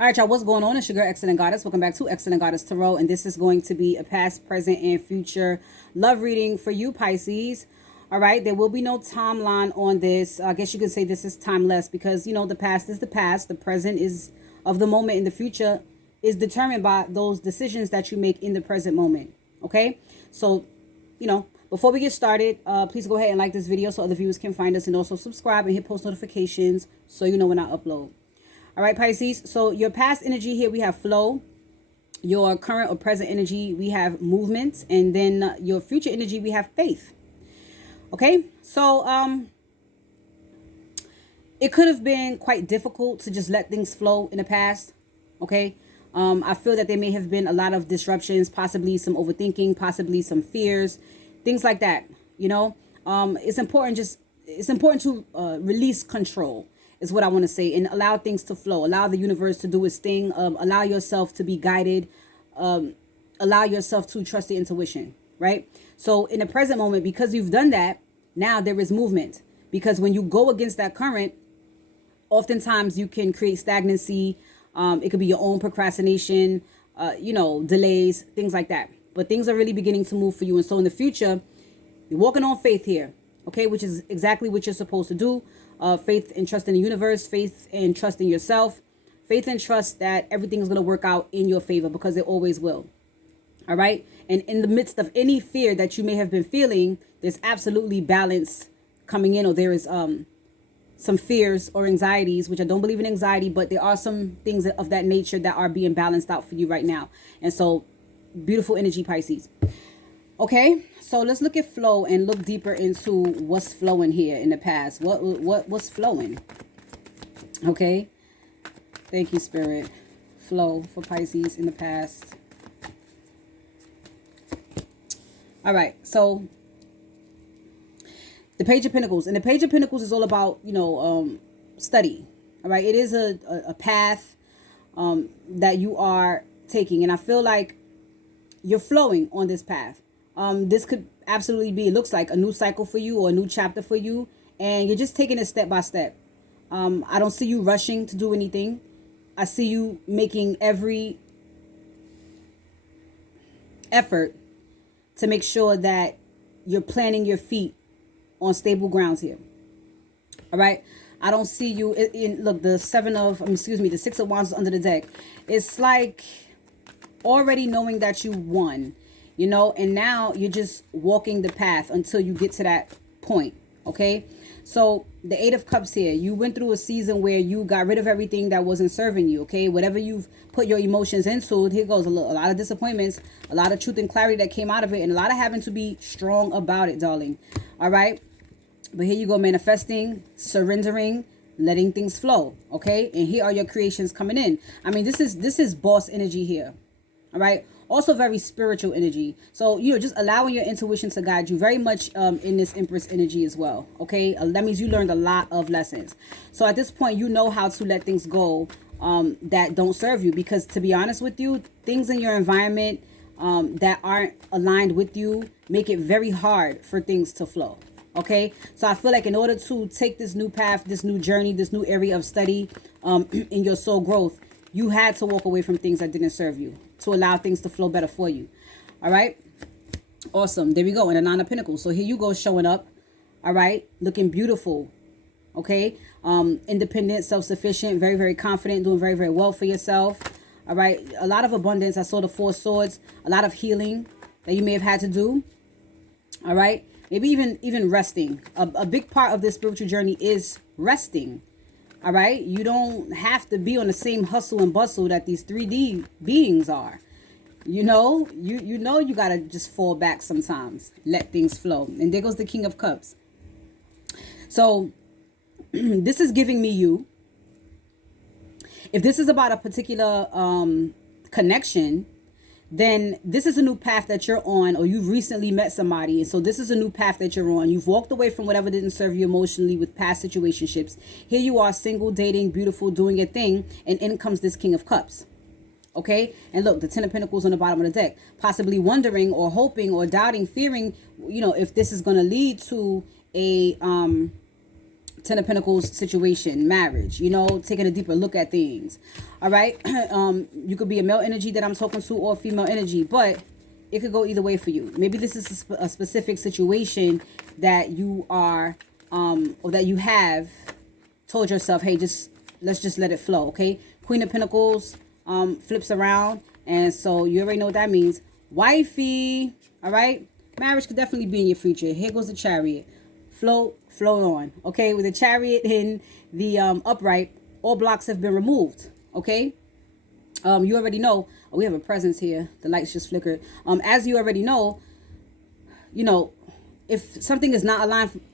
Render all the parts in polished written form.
All right, y'all, what's going on? It's your girl, Excellent Goddess. Welcome back to Excellent Goddess Tarot, and this is going to be a past, present, and future love reading for you, Pisces. All right, there will be no timeline on this. I guess you could say this is timeless because, you know, the past is the past. The present is of the moment, and the future is determined by those decisions that you make in the present moment. Okay, so, you know, before we get started, please go ahead and like this video so other viewers can find us, and also subscribe and hit post notifications so you know when I upload. All right, Pisces. So your past energy here, we have flow. Your current or present energy, we have movement. And then your future energy, we have faith. Okay. So it could have been quite difficult to just let things flow in the past. Okay. I feel that there may have been a lot of disruptions, possibly some overthinking, possibly some fears, things like that. You know, it's important to release control is what I want to say, and allow things to flow, allow the universe to do its thing, allow yourself to be guided, allow yourself to trust the intuition, right? So in the present moment, because you've done that, now there is movement, because when you go against that current, oftentimes you can create stagnancy. It could be your own procrastination, you know, delays, things like that. But things are really beginning to move for you. And so in the future, you're walking on faith here, okay, which is exactly what you're supposed to do. Faith and trust in the universe, faith and trust in yourself, faith and trust that everything is going to work out in your favor, because it always will. All right. And in the midst of any fear that you may have been feeling, there's absolutely balance coming in, or there is some fears or anxieties, which I don't believe in anxiety, but there are some things of that nature that are being balanced out for you right now. And so beautiful energy, Pisces. Okay, so let's look at flow and look deeper into what's flowing here in the past. What's flowing? Okay, thank you, Spirit. Flow for Pisces in the past. All right, so the Page of Pentacles, and the Page of Pentacles is all about, you know, study. All right, it is a path that you are taking, and I feel like you're flowing on this path. This could absolutely be, it looks like a new cycle for you or a new chapter for you, and you're just taking it step by step. I don't see you rushing to do anything. I see you making every effort to make sure that you're planting your feet on stable grounds here. All right. I don't see you in look, the the 6 of Wands is under the deck. It's like already knowing that you won, you know, and now you're just walking the path until you get to that point. Okay, so the 8 of Cups here, you went through a season where you got rid of everything that wasn't serving you. Okay, whatever you've put your emotions into, here goes a lot of disappointments, a lot of truth and clarity that came out of it, and a lot of having to be strong about it, darling. All right, but here you go, manifesting, surrendering, letting things flow. Okay, and here are your creations coming in. I mean, this is boss energy here. All right. Also very spiritual energy. So, you know, just allowing your intuition to guide you very much in this Empress energy as well. Okay. That means you learned a lot of lessons. So at this point, you know how to let things go that don't serve you. Because to be honest with you, things in your environment that aren't aligned with you make it very hard for things to flow. Okay. So I feel like in order to take this new path, this new journey, this new area of study in your soul growth, you had to walk away from things that didn't serve you to allow things to flow better for you. All right. Awesome. There we go. And a 9 of Pentacles. So here you go, showing up. All right. Looking beautiful. Okay. Independent, self-sufficient, very, very confident, doing very, very well for yourself. All right. A lot of abundance. I saw the 4 swords, a lot of healing that you may have had to do. All right. Maybe even resting. A big part of this spiritual journey is resting. All right. You don't have to be on the same hustle and bustle that these 3D beings are. You know, you got to just fall back sometimes. Let things flow. And there goes the King of Cups. So this is giving me you. If this is about a particular connection, then this is a new path that you're on, or you've recently met somebody. And so this is a new path that you're on. You've walked away from whatever didn't serve you emotionally with past situationships. Here you are, single, dating, beautiful, doing your thing. And in comes this King of Cups. Okay. And look, the 10 of Pentacles on the bottom of the deck, possibly wondering or hoping or doubting, fearing, you know, if this is going to lead to a Ten of Pentacles situation, marriage, you know, taking a deeper look at things. All right. You could be a male energy that I'm talking to or female energy, but it could go either way for you. Maybe this is a specific situation that you are, or that you have told yourself, hey, let's just let it flow. Okay. Queen of Pentacles, flips around. And so you already know what that means. Wifey. All right. Marriage could definitely be in your future. Here goes the Chariot. Float on. Okay. With the Chariot in the upright, all blocks have been removed. Okay. You already know. Oh, we have a presence here. The lights just flickered. As you already know, you know, if something is not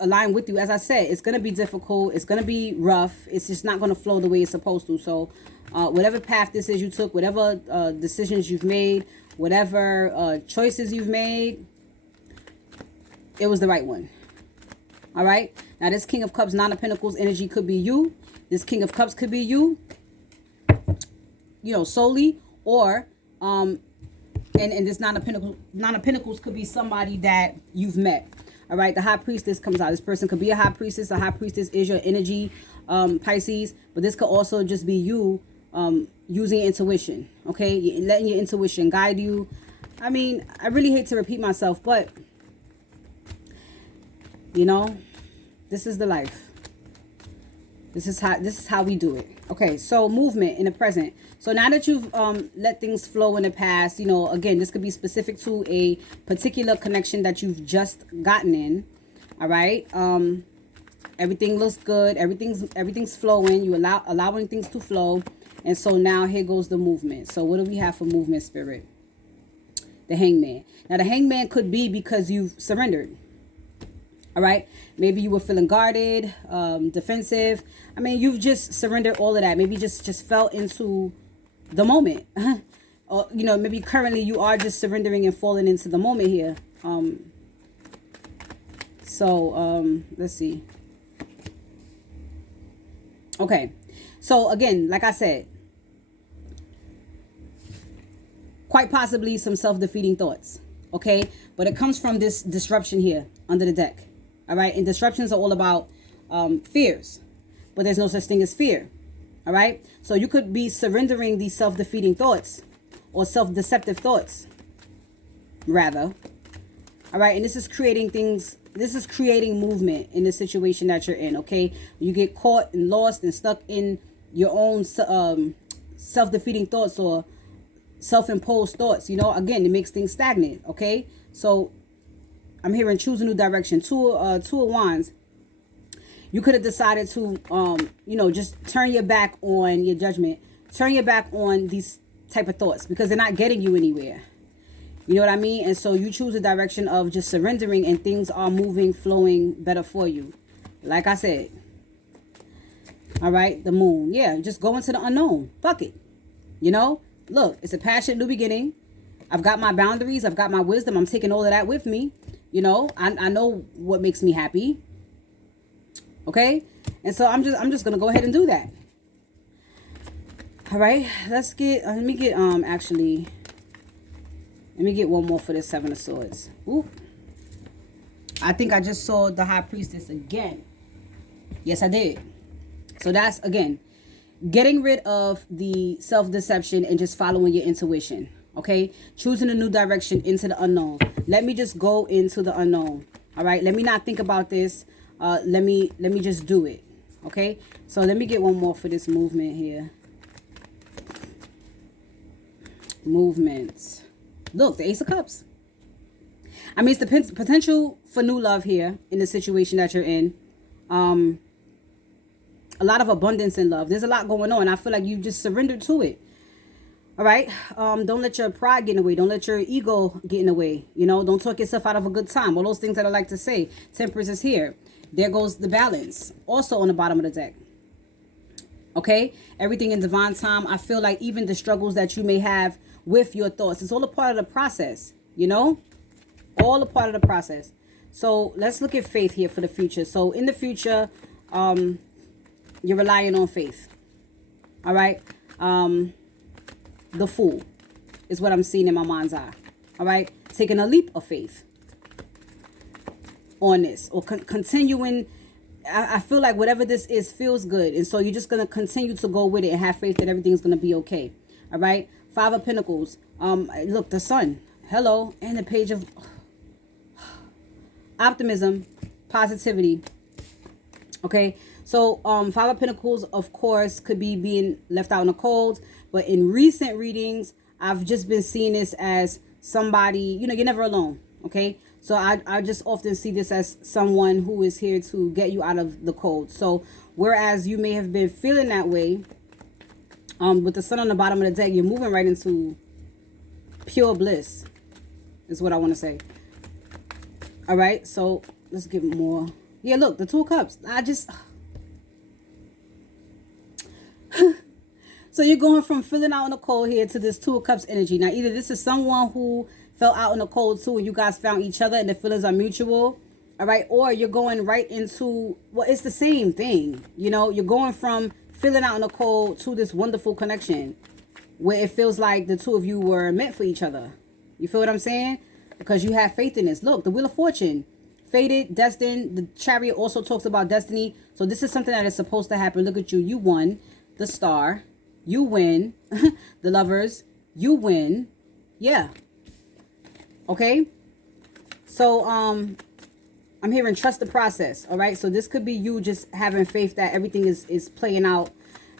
aligned with you, as I said, it's going to be difficult. It's going to be rough. It's just not going to flow the way it's supposed to. So whatever path this is you took, whatever decisions you've made, whatever choices you've made, it was the right one. All right. Now, this King of Cups, Nine of Pentacles energy could be you. This King of Cups could be you, you know, solely, or and this Nine of Pentacles could be somebody that you've met. All right. The High Priestess comes out. This person could be a High Priestess. A High Priestess is your energy, Pisces, but this could also just be you using intuition. Okay. You're letting your intuition guide you. I mean, I really hate to repeat myself, but you know, this is the life. This is how we do it. Okay, so movement in the present. So now that you've let things flow in the past, you know, again, this could be specific to a particular connection that you've just gotten in. All right. Everything looks good. Everything's flowing. You allowing things to flow. And so now here goes the movement. So what do we have for movement, Spirit? The Hangman. Now the Hangman could be because you've surrendered. All right. Maybe you were feeling guarded, defensive. I mean, you've just surrendered all of that. Maybe just fell into the moment. Or, you know, maybe currently you are just surrendering and falling into the moment here. Let's see. Okay. So again, like I said, quite possibly some self-defeating thoughts. Okay. But it comes from this disruption here under the deck. All right. And disruptions are all about fears. But there's no such thing as fear. All right. So you could be surrendering these self-defeating thoughts or self-deceptive thoughts, rather. All right. And this is creating things. This is creating movement in the situation that you're in. OK, you get caught and lost and stuck in your own self-defeating thoughts or self-imposed thoughts. You know, again, it makes things stagnant. OK, so I'm hearing choose a new direction. Two of Wands. You could have decided to, you know, just turn your back on your judgment. Turn your back on these type of thoughts because they're not getting you anywhere. You know what I mean? And so you choose a direction of just surrendering and things are moving, flowing better for you. Like I said. All right. The Moon. Yeah. Just go into the unknown. Fuck it. You know, look, it's a passionate new beginning. I've got my boundaries. I've got my wisdom. I'm taking all of that with me. You know, I know what makes me happy. Okay. And so I'm just going to go ahead and do that. All right. Let's get, let me get one more for this Seven of Swords. Ooh. I think I just saw the High Priestess again. Yes, I did. So that's, again, getting rid of the self-deception and just following your intuition. Okay. Choosing a new direction into the unknown. Let me just go into the unknown. All right. Let me not think about this. Let me just do it. Okay. So let me get one more for this movement here. Movements. Look, the Ace of Cups. I mean, it's the potential for new love here in the situation that you're in. A lot of abundance in love. There's a lot going on. I feel like you just surrendered to it. All right. Don't let your pride get in the way. Don't let your ego get in the way. You know, don't talk yourself out of a good time. All those things that I like to say. Temperance is here. There goes the Balance. Also on the bottom of the deck. Okay. Everything in divine time. I feel like even the struggles that you may have with your thoughts, it's all a part of the process. You know, all a part of the process. So let's look at faith here for the future. So in the future, you're relying on faith. All right. The Fool is what I'm seeing in my mind's eye. All right. Taking a leap of faith on this, or continuing I feel like whatever this is feels good. And so you're just going to continue to go with it and have faith that everything's going to be okay. All right. 5 of Pentacles. Look, the Sun. Hello. And the Page of optimism, positivity. Okay. So 5 of Pentacles, of course, could be being left out in the cold. But in recent readings, I've just been seeing this as somebody, you know, you're never alone. Okay. So I just often see this as someone who is here to get you out of the cold. So whereas you may have been feeling that way, with the Sun on the bottom of the deck, you're moving right into pure bliss, is what I want to say. All right. So let's give it more. Yeah, look, the 2 of Cups. So you're going from feeling out in the cold here to this 2 of Cups energy. Now, either this is someone who fell out in the cold too and you guys found each other and the feelings are mutual. All right. Or you're going right into, well, it's the same thing. You know, you're going from feeling out in the cold to this wonderful connection where it feels like the 2 of you were meant for each other. You feel what I'm saying? Because you have faith in this. Look, the Wheel of Fortune. Fated, destined. The Chariot also talks about destiny. So this is something that is supposed to happen. Look at you. You won. The Star. You win. The Lovers. You win. Yeah. Okay. So I'm hearing trust the process. All right. So this could be you just having faith that everything is playing out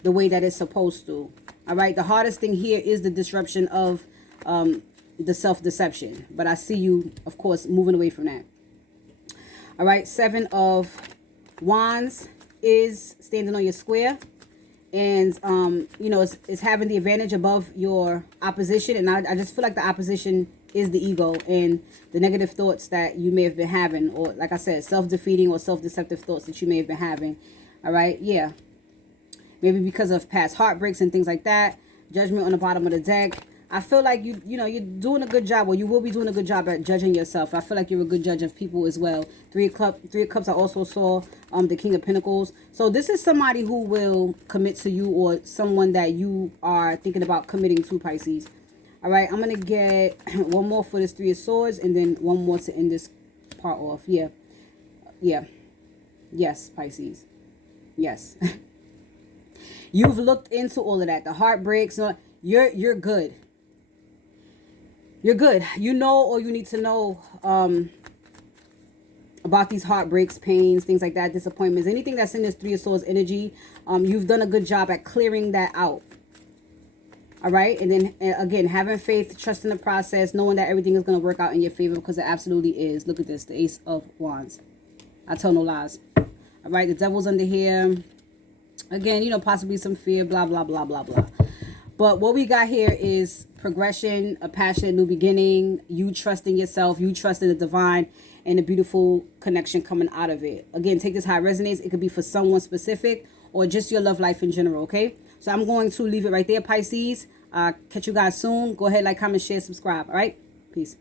the way that it's supposed to. All right. The hardest thing here is the disruption of the self-deception. But I see you, of course, moving away from that. All right. 7 of Wands is standing on your square. And, you know, it's having the advantage above your opposition. And I just feel like the opposition is the ego and the negative thoughts that you may have been having. Or, like I said, self-defeating or self-deceptive thoughts that you may have been having. All right. Yeah. Maybe because of past heartbreaks and things like that. Judgment on the bottom of the deck. I feel like you know, you're doing a good job, or you will be doing a good job at judging yourself. I feel like you're a good judge of people as well. 3 of Cups. I also saw the King of Pentacles. So this is somebody who will commit to you, or someone that you are thinking about committing to, Pisces. All right, I'm gonna get one more for this 3 of Swords, and then one more to end this part off. Yeah. Yes, Pisces. Yes. You've looked into all of that. The heartbreaks. You're good. You're good. You know, or you need to know about these heartbreaks, pains, things like that, disappointments, anything that's in this 3 of Swords energy. You've done a good job at clearing that out. All right. And then again, having faith, trusting the process, knowing that everything is going to work out in your favor, because it absolutely is. Look at this. The Ace of Wands. I tell no lies. All right. The Devil's under here. Again, you know, possibly some fear, blah, blah, blah, blah, blah. But what we got here is progression, a passionate new beginning, you trusting yourself, you trusting the divine, and a beautiful connection coming out of it. Again, take this how it resonates. It could be for someone specific or just your love life in general, okay? So I'm going to leave it right there, Pisces. Catch you guys soon. Go ahead, like, comment, share, subscribe, all right? Peace.